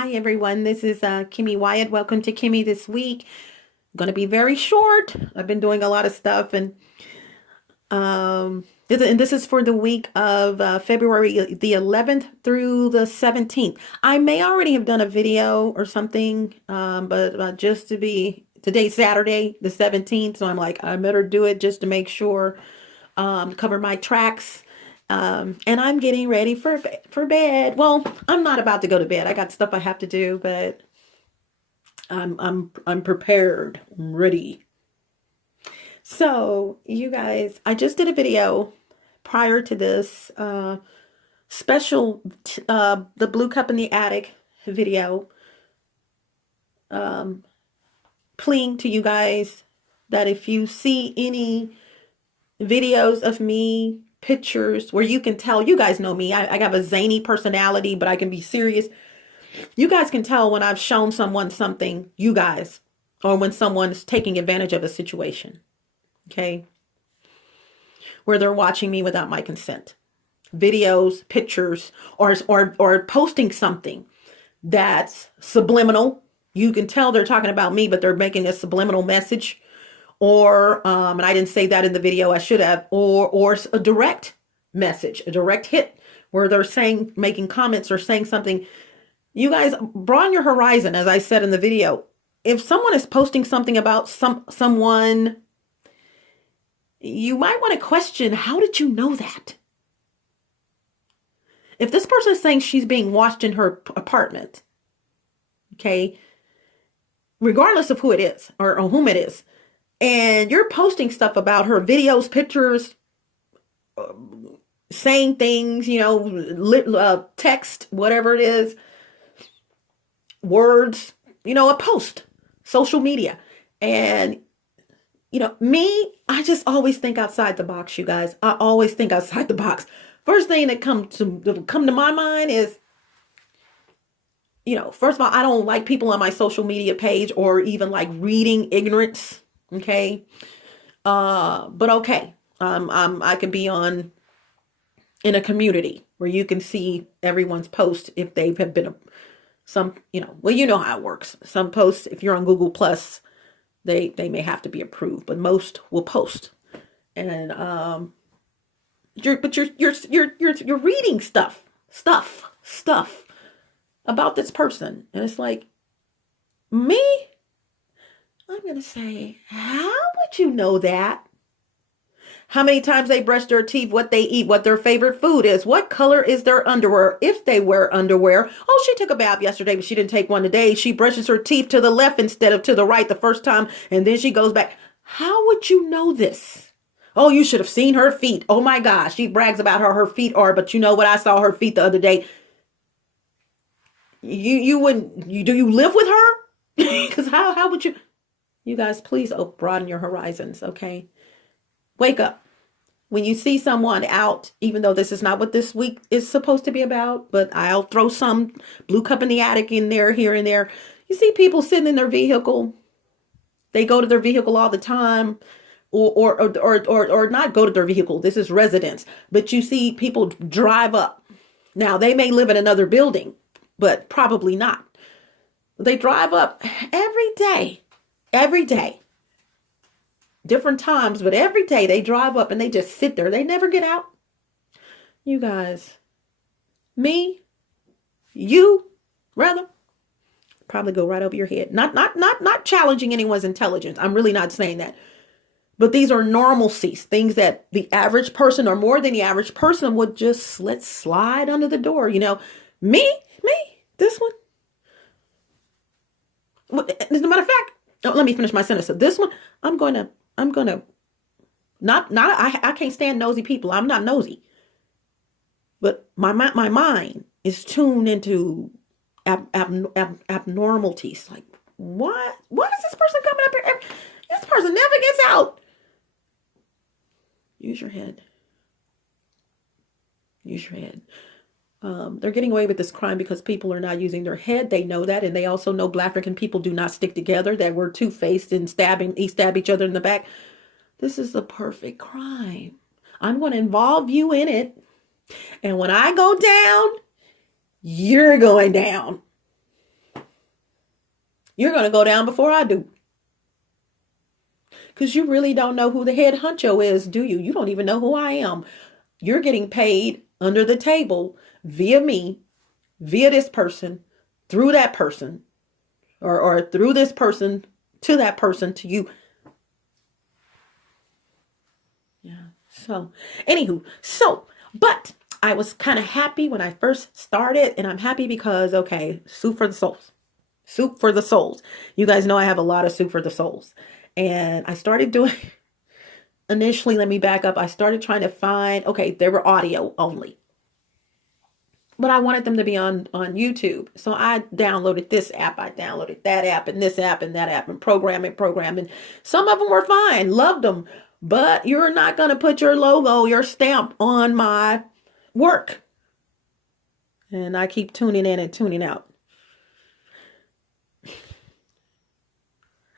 Hi everyone, this is Kimmy Wyatt. Welcome to Kimmy this week. I'm going to be very short. I've been doing a lot of stuff and this is for the week of February the 11th through the 17th. I may already have done a video or something, but just to be today's Saturday the 17th, so I'm like I better do it just to make sure, cover my tracks. And I'm getting ready for bed. Well, I'm not about to go to bed. I got stuff I have to do, but I'm prepared. I'm ready. So, you guys, I just did a video prior to this special the blue cup in the attic video, pleading to you guys that if you see any videos of me, pictures where you can tell, you guys know me, I have a zany personality, but I can be serious. You guys can tell when I've shown someone something, you guys, or when someone's taking advantage of a situation, okay, where they're watching me without my consent. Videos, pictures, or posting something that's subliminal. You can tell they're talking about me, but they're making a subliminal message. Or, and I didn't say that in the video, I should have, or a direct message, a direct hit where they're saying, making comments or saying something. You guys, broaden your horizon, as I said in the video. If someone is posting something about someone, you might want to question, how did you know that? If this person is saying she's being watched in her apartment, okay, regardless of who it is or whom it is, and you're posting stuff about her, videos, pictures, saying things, text, whatever it is, words, a post, social media. And, me, I just always think outside the box, you guys. I always think outside the box. First thing that'll come to my mind is, first of all, I don't like people on my social media page or even like reading ignorance. Okay. But okay. I can be in a community where you can see everyone's post if they have been well, you know how it works. Some posts, if you're on Google Plus, they may have to be approved, but most will post. And, you're reading stuff about this person. And it's like, me? I'm going to say, how would you know that? How many times they brush their teeth, what they eat, what their favorite food is, what color is their underwear, if they wear underwear. Oh, she took a bath yesterday, but she didn't take one today. She brushes her teeth to the left instead of to the right the first time, and then she goes back. How would you know this? Oh, you should have seen her feet. Oh my gosh, she brags about how her feet are, but you know what? I saw her feet the other day. Do you live with her? Because how would you? You guys, please broaden your horizons, okay? Wake up. When you see someone out, even though this is not what this week is supposed to be about, but I'll throw some blue cup in the attic in there, here and there. You see people sitting in their vehicle. They go to their vehicle all the time, or not go to their vehicle. This is residence. But you see people drive up. Now, they may live in another building, but probably not. They drive up every day, different times, but every day they drive up and they just sit there. They never get out. You guys, you rather probably go right over your head. Not challenging anyone's intelligence. I'm really not saying that. But these are normalcies, things that the average person or more than the average person would just let slide under the door. Me, this one. As a matter of fact, let me finish my sentence. So this one, I'm gonna I can't stand nosy people. I'm not nosy, but my mind is tuned into abnormalities. Like, why is this person coming up here? This person never gets out. Use your head. They're getting away with this crime because people are not using their head. They know that. And they also know Black African people do not stick together, that we're two-faced and stab each other in the back. This is the perfect crime. I'm going to involve you in it. And when I go down, you're going down. You're going to go down before I do. Because you really don't know who the head honcho is, do you? You don't even know who I am. You're getting paid under the table via me, via this person, through that person, or through this person to that person to you. Yeah. So, anywho, but I was kind of happy when I first started, and I'm happy because, okay, soup for the souls. Soup for the souls. You guys know I have a lot of soup for the souls. And I started doing, initially, let me back up. I started trying to find, okay, they were audio only. But I wanted them to be on YouTube. So I downloaded this app, I downloaded that app, and this app, and that app, and programming. Some of them were fine, loved them. But you're not going to put your logo, your stamp on my work. And I keep tuning in and tuning out.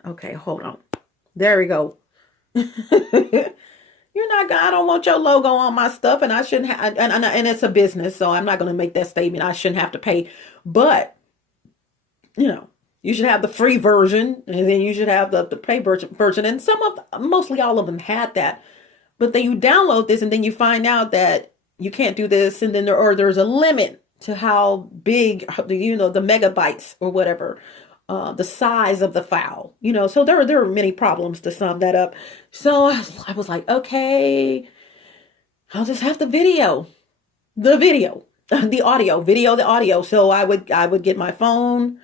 Okay, hold on. There we go. You're not gonna, I don't want your logo on my stuff, and I shouldn't have, and it's a business, so I'm not going to make that statement. I shouldn't have to pay. But, you should have the free version, and then you should have the pay version. And mostly all of them had that. But then you download this, and then you find out that you can't do this, and then there's a limit to how big, the megabytes or whatever, the size of the file, so there are many problems to sum that up. So I was like, okay, I'll just have the audio. So I would get my phone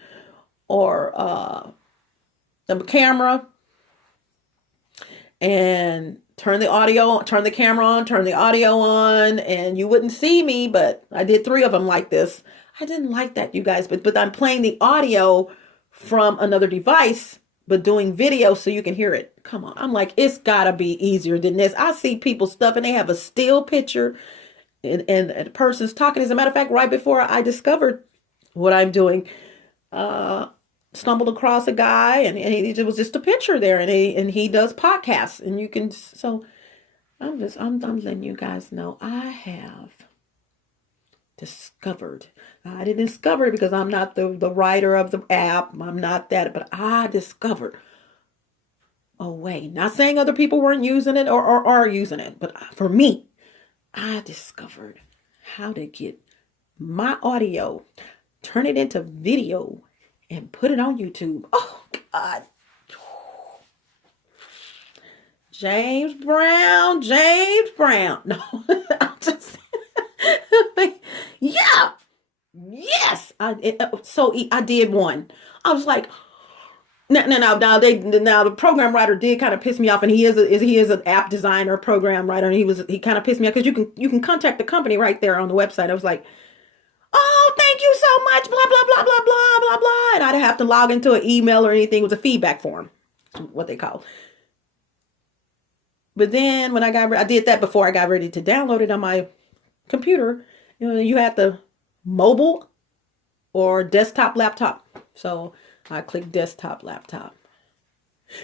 or the camera and turn the camera on, turn the audio on, and you wouldn't see me, but I did 3 of them like this. I didn't like that, you guys, but I'm playing the audio from another device, but doing video so you can hear it. Come on. I'm like, it's gotta be easier than this. I see people's stuff and they have a still picture and the person's talking. As a matter of fact, right before I discovered what I'm doing, stumbled across a guy and it was just a picture there, and he does podcasts, and you can, so I'm letting you guys know I have discovered. I didn't discover it because I'm not the writer of the app. I'm not that, but I discovered a way. Not saying other people weren't using it or are using it, but for me, I discovered how to get my audio, turn it into video, and put it on YouTube. Oh, God. James Brown. No, I'm just, yeah. Yes. So I did one. I was like, now the program writer did kind of piss me off, and he is an app designer, program writer, and he kind of pissed me off because you can contact the company right there on the website. I was like, oh, thank you so much, blah blah blah blah blah blah blah, and I'd have to log into an email or anything. It was a feedback form, what they call. But then when I did that before I got ready to download it on my computer. You had the mobile or desktop laptop. So I clicked desktop laptop.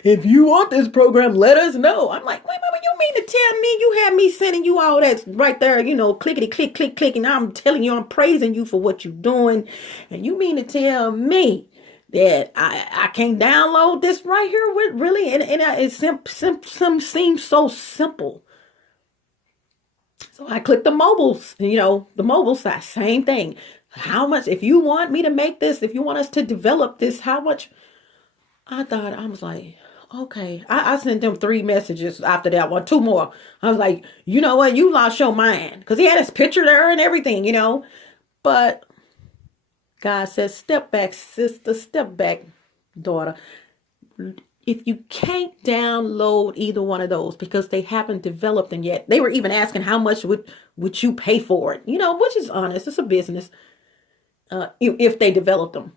If you want this program, let us know. I'm like, wait, you mean to tell me you had me sending you all that right there, clickety click, click, click, and I'm telling you, I'm praising you for what you're doing. And you mean to tell me that I can't download this right here? Really? And it seems so simple. So I clicked the mobiles, the mobile side, same thing. How much, if you want me to make this, if you want us to develop this, how much? I was like, okay. I sent them 3 messages after that one, 2 more. I was like, you know what? You lost your mind. Because he had his picture there and everything, But God says, step back, sister, step back, daughter. If you can't download either one of those because they haven't developed them yet, they were even asking how much would you pay for it, which is honest. It's a business. If they developed them,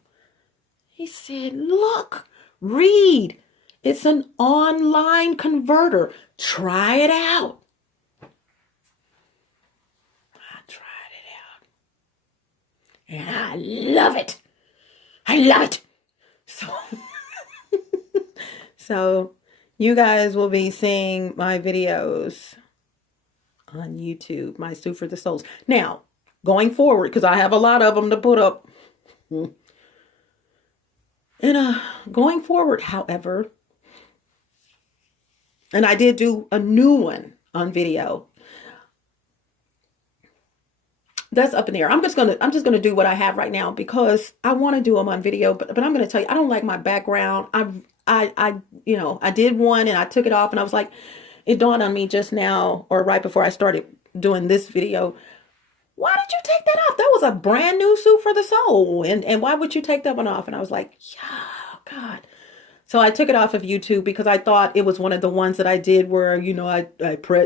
he said, look, read. It's an online converter. Try it out. I tried it out, and I love it. So you guys will be seeing my videos on YouTube, my Soup for the Souls. Now, going forward, because I have a lot of them to put up. And going forward, however, and I did do a new one on video. That's up in the air. I'm just gonna do what I have right now because I want to do them on video. But I'm gonna tell you, I don't like my background. I did one and I took it off and I was like, it dawned on me just now or right before I started doing this video. Why did you take that off? That was a brand new suit for the soul. And why would you take that one off? And I was like, yeah, God. So I took it off of YouTube because I thought it was one of the ones that I did where, I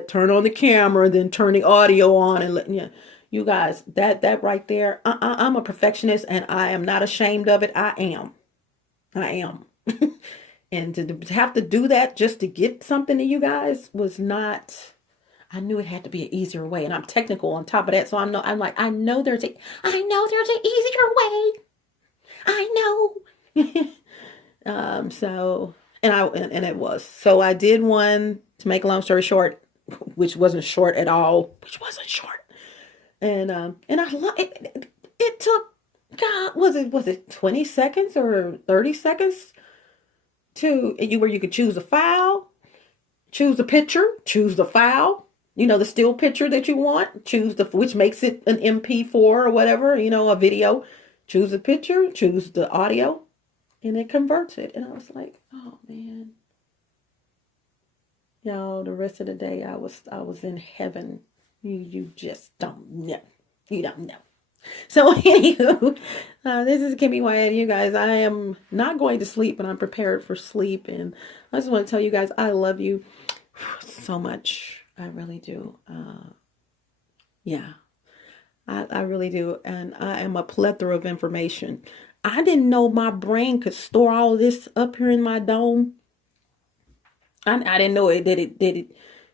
turn on the camera, then turn the audio on and you guys, that right there, I'm a perfectionist and I am not ashamed of it. I am. And to have to do that just to get something to you guys was not, I knew it had to be an easier way. And I'm technical on top of that. So I know there's an easier way. I know. So, and it was, so I did one to make a long story short, which wasn't short at all, And, I love it. It took, God, was it 20 seconds or 30 seconds where you could choose a file, choose a picture, choose the file, the still picture that you want, which makes it an MP4 or whatever, a video, choose a picture, choose the audio. And it converts it. And I was like, oh man. The rest of the day I was in heaven. You just don't know. You don't know. So anywho, this is Kimmy Wyatt. You guys, I am not going to sleep, but I'm prepared for sleep. And I just want to tell you guys, I love you so much. I really do. Yeah, I really do. And I am a plethora of information. I didn't know my brain could store all this up here in my dome. I didn't know it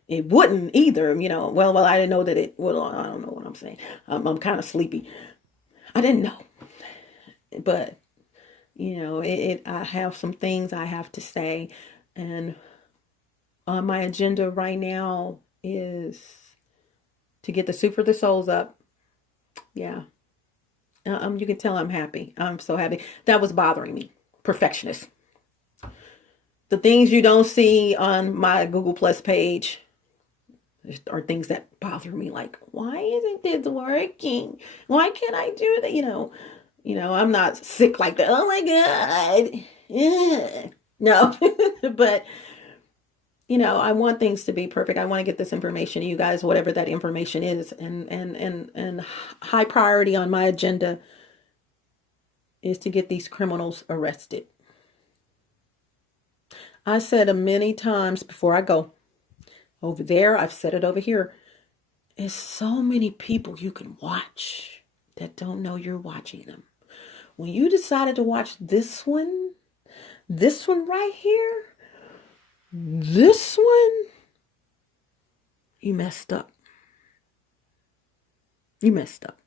wouldn't either. Well, I didn't know that it. Well, I don't know what I'm saying. I'm kind of sleepy. I didn't know, but I have some things I have to say, and on my agenda right now is to get the Soup for the Souls up. Yeah. You can tell I'm happy. I'm so happy. That was bothering me. Perfectionist. The things you don't see on my Google Plus page are things that bother me. Like, why isn't this working? Why can't I do that? I'm not sick like that. Oh my God. Yeah. No, but I want things to be perfect. I want to get this information to you guys, whatever that information is. And high priority on my agenda is to get these criminals arrested. I said it many times before I go over there. I've said it over here. There's so many people you can watch that don't know you're watching them. When you decided to watch this one right here, this one, you messed up. You messed up.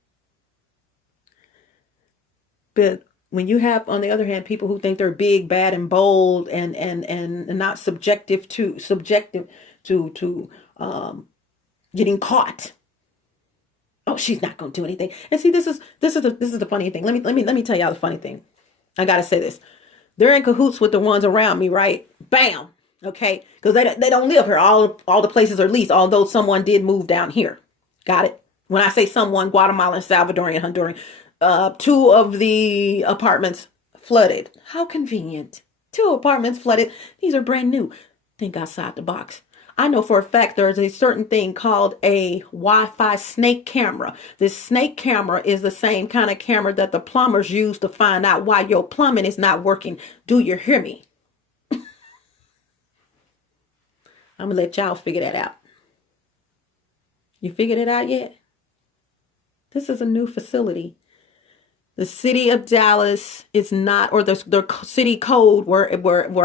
But when you have, on the other hand, people who think they're big, bad, and bold, and not subjective to getting caught. Oh, she's not going to do anything. And see, this is the funny thing. Let me tell y'all the funny thing. I gotta say this. They're in cahoots with the ones around me, right? Bam. Okay, because they don't live here. All the places are leased, although someone did move down here. Got it? When I say someone, Guatemalan, Salvadorian, Honduran, 2 of the apartments flooded. How convenient. 2 apartments flooded. These are brand new. Think outside the box. I know for a fact there's a certain thing called a Wi-Fi snake camera. This snake camera is the same kind of camera that the plumbers use to find out why your plumbing is not working. Do you hear me? I'm going to let y'all figure that out. You figured it out yet? This is a new facility. The city of Dallas is not, or the city code where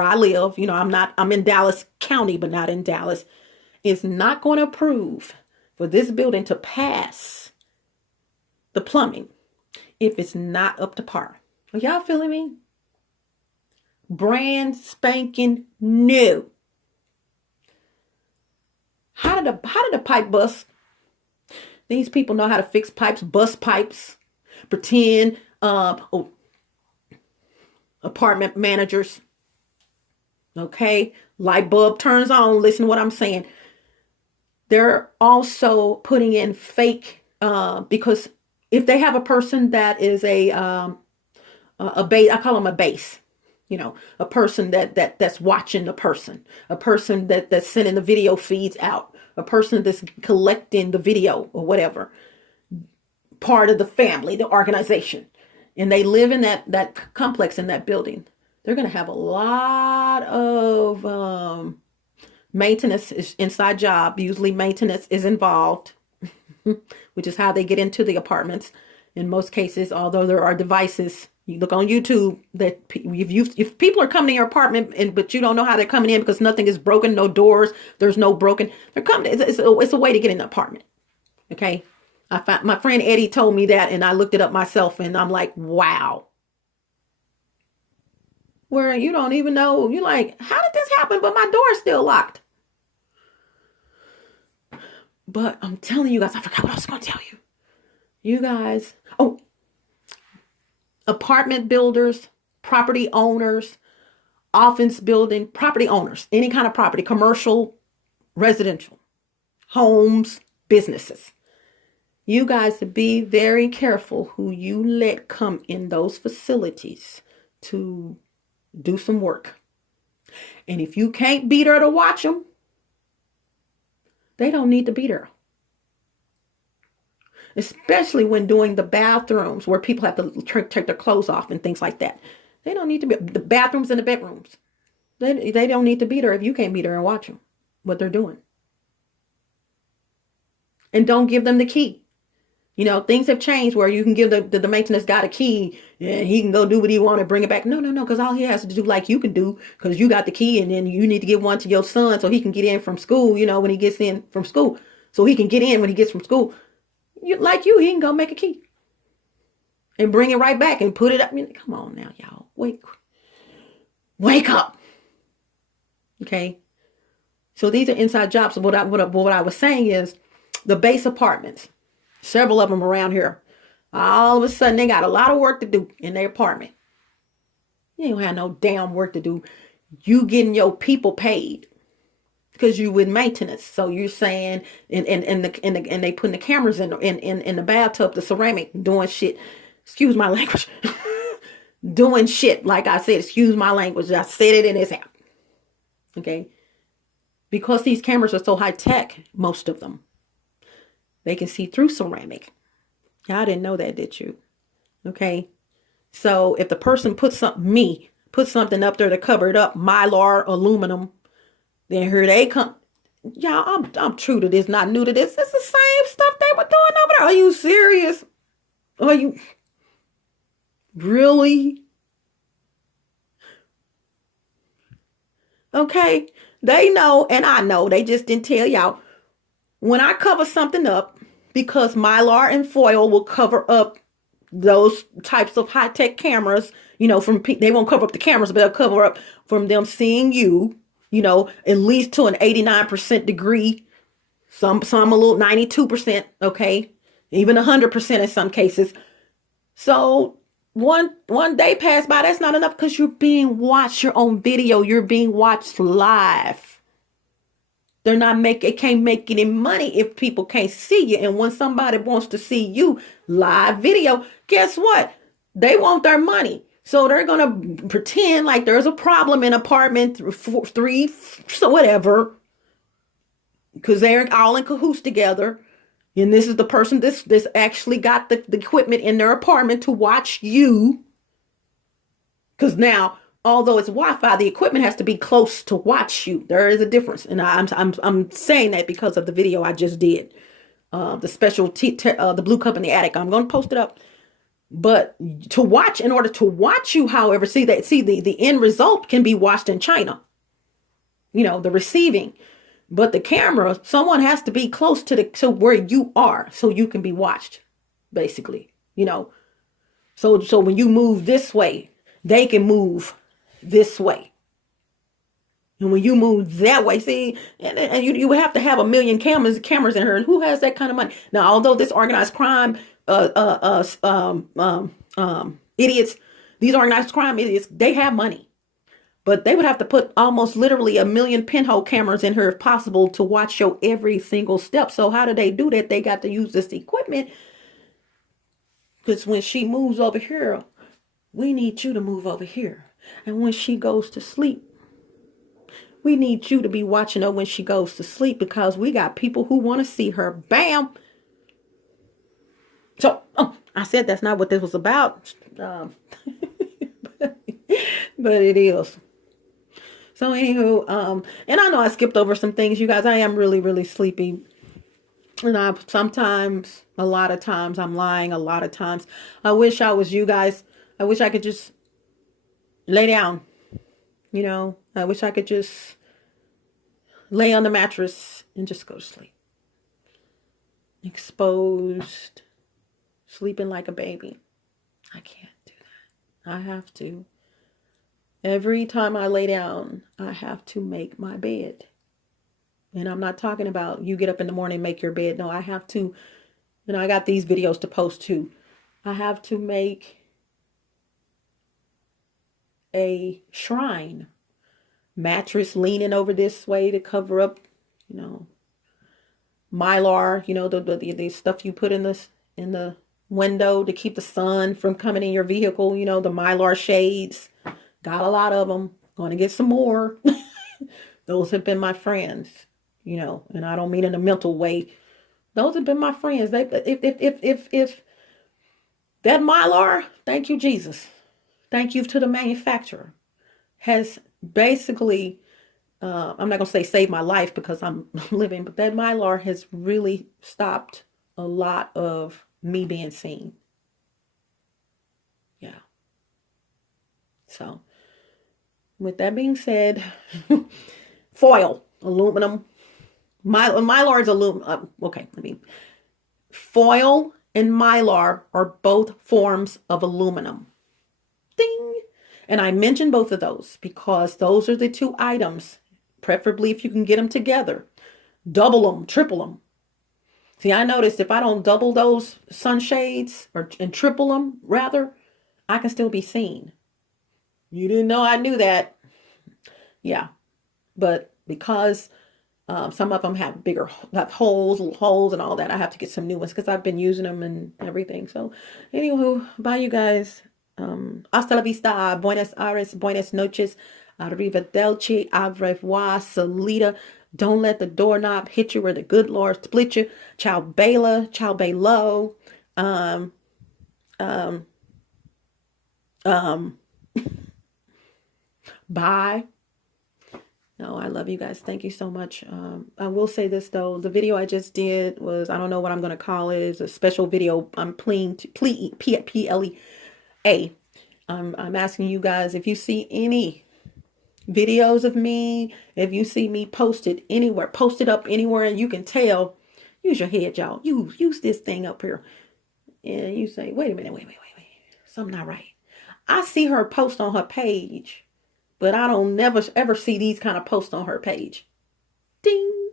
I live, I'm in Dallas County, but not in Dallas, is not going to approve for this building to pass the plumbing if it's not up to par. Are y'all feeling me? Brand spanking new. How did the pipe bust? These people know how to fix pipes, bust pipes, pretend. apartment managers. Okay, light bulb turns on. Listen to what I'm saying. They're also putting in fake, because if they have a person that is a base, I call them a base. A person that's watching the person, a person that's sending the video feeds out, a person that's collecting the video or whatever, part of the family, the organization, and they live in that complex, in that building. They're going to have a lot of maintenance inside job. Usually maintenance is involved, which is how they get into the apartments. In most cases, although there are devices, you look on YouTube that if people are coming to your apartment but you don't know how they're coming in because nothing is broken, no doors, there's no broken, they're coming. It's a way to get in the apartment. Okay. My friend Eddie told me that, and I looked it up myself, and I'm like, wow. Where you don't even know, you're like, how did this happen? But my door is still locked. But I'm telling you guys, I forgot what I was going to tell you. You guys, apartment builders, property owners, office building, property owners, any kind of property, commercial, residential, homes, businesses. You guys be very careful who you let come in those facilities to do some work. And if you can't be there to watch them, they don't need to be there. Especially when doing the bathrooms where people have to take their clothes off and things like that. They don't need to be, the bathrooms and the bedrooms. They don't need to be there if you can't be there and watch them, what they're doing. And don't give them the key. Things have changed where you can give the maintenance guy a key and he can go do what he wants and bring it back. No, because all he has to do, like you can do, because you got the key, and then you need to give one to your son so he can get in from school, when he gets in from school. So he can get in when he gets from school. He can go make a key and bring it right back and put it up. Come on now, y'all. Wake up. Okay. So these are inside jobs. What I was saying is the base apartments. Several of them around here. All of a sudden, they got a lot of work to do in their apartment. You don't have no damn work to do. You getting your people paid because you with maintenance. So you're saying, and they putting the cameras in the bathtub, the ceramic, doing shit. Excuse my language. Doing shit. Like I said, excuse my language. I said it in this app. Okay. Because these cameras are so high tech, most of them. They can see through ceramic. Y'all didn't know that, did you? Okay. So if the person puts something up there to cover it up, mylar, aluminum, then here they come. Y'all, I'm true to this, not new to this. It's the same stuff they were doing over there. Are you serious? Are you really? Okay. They know, and I know. They just didn't tell y'all. When I cover something up, because mylar and foil will cover up those types of high-tech cameras, they won't cover up the cameras, but they'll cover up from them seeing you, at least to an 89% degree, some a little 92%, okay, even 100% in some cases. So one day passed by, that's not enough because you're being watched. You're on video. You're being watched live. It can't make any money if people can't see you. And when somebody wants to see you live video, guess what? They want their money. So they're going to pretend like there's a problem in apartment 3, so whatever, because they're all in cahoots together. And this is the person this actually got the equipment in their apartment to watch you. Because now, although it's Wi-Fi, the equipment has to be close to watch you. There is a difference. And I'm saying that because of the video I just did. The special, the blue cup in the attic. I'm going to post it up. But in order to watch you, however, the end result can be watched in China. The receiving. But the camera, someone has to be close to where you are so you can be watched, basically. So when you move this way, they can move this way. And when you move that way, see, and you have to have 1 million cameras in here. And who has that kind of money? Now, although this organized crime, idiots, These organized crime idiots, they have money. But they would have to put almost literally 1 million pinhole cameras in her if possible to watch your every single step. So how do they do that? They got to use this equipment. Because when she moves over here, we need you to move over here. And when she goes to sleep, we need you to be watching her when she goes to sleep, because we got people who want to see her. Bam. So, I said that's not what this was about. But it is. So anywho, and I know I skipped over some things, you guys. I am really, really sleepy. And a lot of times, I'm lying. A lot of times, I wish I was you guys. I wish I could just lay down. I wish I could just lay on the mattress and just go to sleep. Exposed, sleeping like a baby. I can't do that. I have to. Every time I lay down, I have to make my bed. And I'm not talking about you get up in the morning and make your bed. No, I have to. I got these videos to post too. I have to make a shrine. Mattress leaning over this way to cover up, Mylar, the stuff you put in the window to keep the sun from coming in your vehicle, the Mylar shades. Got a lot of them. Going to get some more. Those have been my friends, and I don't mean in a mental way. Those have been my friends. If that Mylar, thank you, Jesus. Thank you to the manufacturer, has basically, I'm not going to say saved my life because I'm living, but that Mylar has really stopped a lot of me being seen. Yeah. So, with that being said, foil, aluminum, Mylar is aluminum. Foil and Mylar are both forms of aluminum. Ding. And I mentioned both of those because those are the two items, preferably if you can get them together. Double them, triple them. See, I noticed if I don't double those sunshades and triple them, rather, I can still be seen. You didn't know I knew that. Yeah. But because some of them have holes, little holes and all that, I have to get some new ones because I've been using them and everything. So, anywho, bye, you guys. Hasta la vista, buenas aires, buenas noches, arrivederci, au revoir, salida. Don't let the doorknob hit you where the good Lord split you. Ciao bella, ciao bello. Bye. No, I love you guys. Thank you so much. I will say this though, the video I just did was, I don't know what I'm going to call it. It's a special video. I'm PLEA. I'm asking you guys, if you see any videos of me, if you see me posted up anywhere and you can tell, use your head, y'all. Use this thing up here. And you say, wait a minute, wait. Something not right. I see her post on her page, but I don't never ever see these kind of posts on her page. Ding.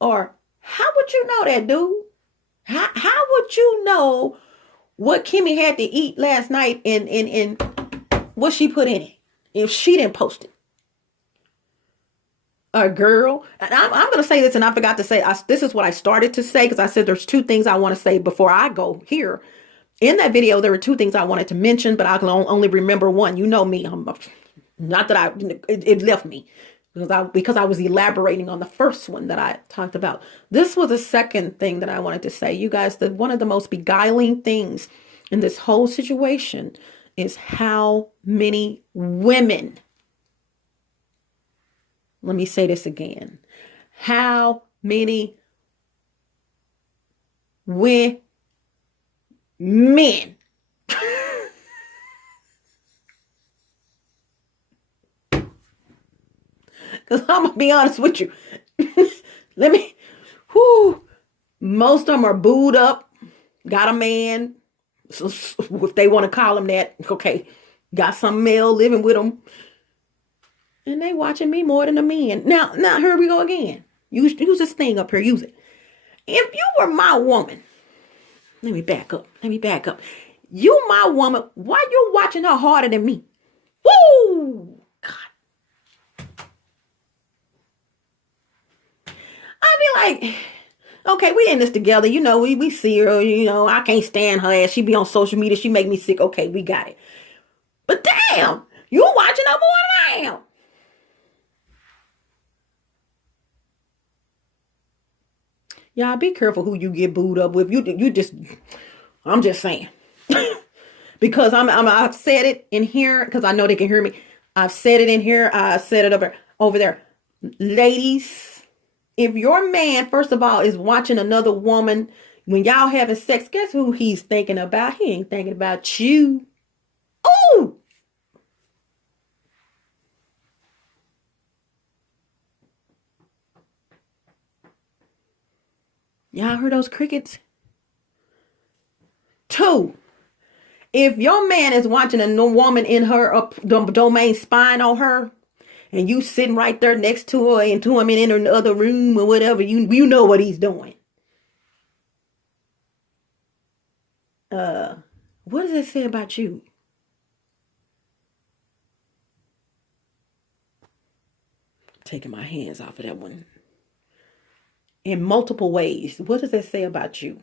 Or how would you know that, dude? How would you know what KimMe had to eat last night and what she put in it if she didn't post it? A girl, and I'm going to say this, and I forgot to say, this is what I started to say, because I said there's two things I want to say before I go here. In that video, there were two things I wanted to mention, but I can only remember one. You know me. Not that it left me because I was elaborating on the first one that I talked about. This was the second thing that I wanted to say. You guys, that one of the most beguiling things in this whole situation is how many women, let me say this again, how many women because I'm going to be honest with you. Most of them are booed up, got a man, so if they want to call him that, okay, got some male living with them, and they watching me more than the men. Now, here we go again. Use this thing up here, use it. If you were my woman, let me back up. You my woman. Why you watching her harder than me? Woo! I be like, okay, we in this together. You know, we see her. You know, I can't stand her ass. She be on social media. She make me sick. Okay, we got it. But damn, you watching her more than I am. Y'all be careful who you get booed up with. You just, I'm just saying. Because I've said it in here because I know they can hear me. I've said it in here. I said it over there. Ladies, if your man, first of all, is watching another woman when y'all having sex, guess who he's thinking about? He ain't thinking about you. Ooh! Y'all heard those crickets? 2. If your man is watching a woman in her domain spying on her, and you sitting right there next to her and to him in the other room or whatever, you know what he's doing. What does it say about you? Taking my hands off of that one. In multiple ways. What does that say about you?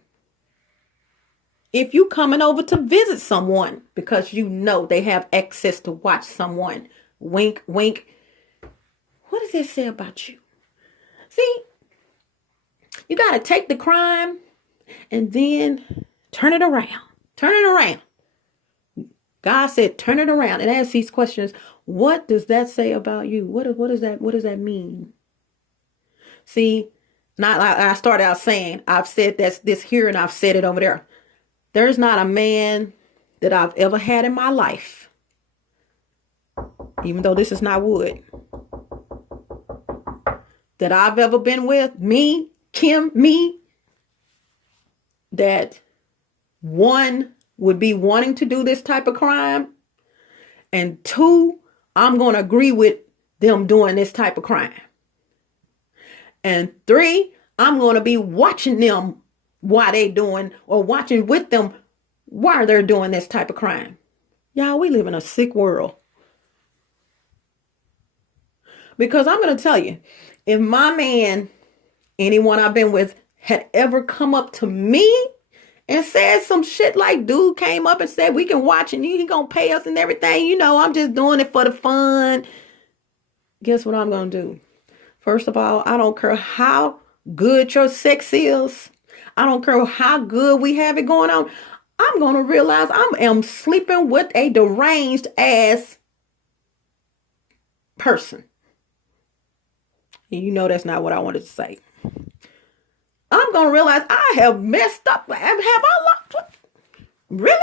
If you coming over to visit someone because you know they have access to watch someone, wink, wink. What does that say about you? See, you got to take the crime and then turn it around. Turn it around. God said, turn it around and ask these questions. What does that say about you? What does that mean? See, not like I started out saying, I've said this here and I've said it over there. There's not a man that I've ever had in my life, even though this is not wood, that I've ever been with, me, KimMe, that one would be wanting to do this type of crime, and 2, I'm going to agree with them doing this type of crime. And 3, I'm going to be watching them while they doing, or watching with them while they're doing this type of crime. Y'all, we live in a sick world. Because I'm going to tell you, if my man, anyone I've been with, had ever come up to me and said some shit like, dude came up and said, we can watch and he gonna pay us and everything. You know, I'm just doing it for the fun. Guess what I'm going to do? First of all, I don't care how good your sex is. I don't care how good we have it going on. I'm going to realize I am sleeping with a deranged ass person. And you know that's not what I wanted to say. I'm going to realize I have messed up. Have I lost? Really?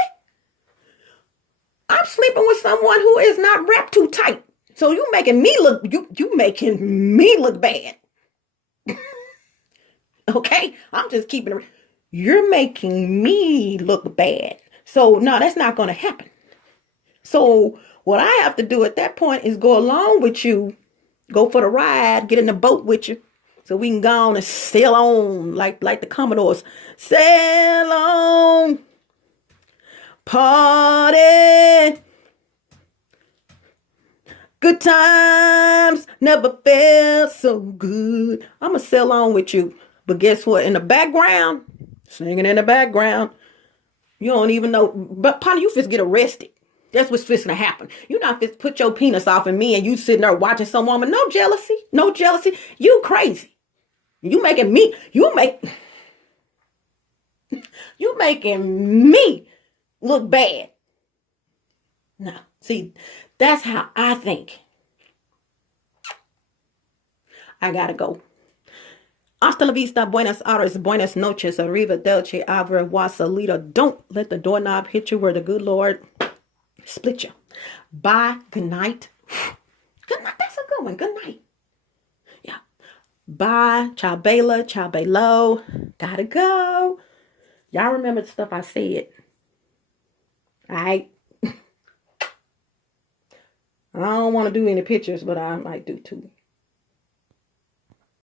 I'm sleeping with someone who is not wrapped too tight. So you making me look, you making me look bad. Okay? I'm just keeping it. You're making me look bad. So no, that's not going to happen. So what I have to do at that point is go along with you, go for the ride, get in the boat with you, so we can go on and sail on like the Commodores. Sail on, party, good times never felt so good. I'm going to sail on with you. But guess what? In the background, singing in the background, you don't even know. But probably you just get arrested. That's what's fixing to happen. You're not fit to put your penis off in me and you sitting there watching some woman. No jealousy. No jealousy. You crazy. You making me look bad. No. See, that's how I think. I gotta go. Hasta la vista, buenas aires, buenas noches, arrivederci, avra salida. Don't let the doorknob hit you where the good Lord split you. Bye. Good night. Good night. That's a good one. Good night. Yeah. Bye. Ciao Bella. Ciao Bello. Gotta go. Y'all remember the stuff I said. Alright. I don't want to do any pictures, but I might do too.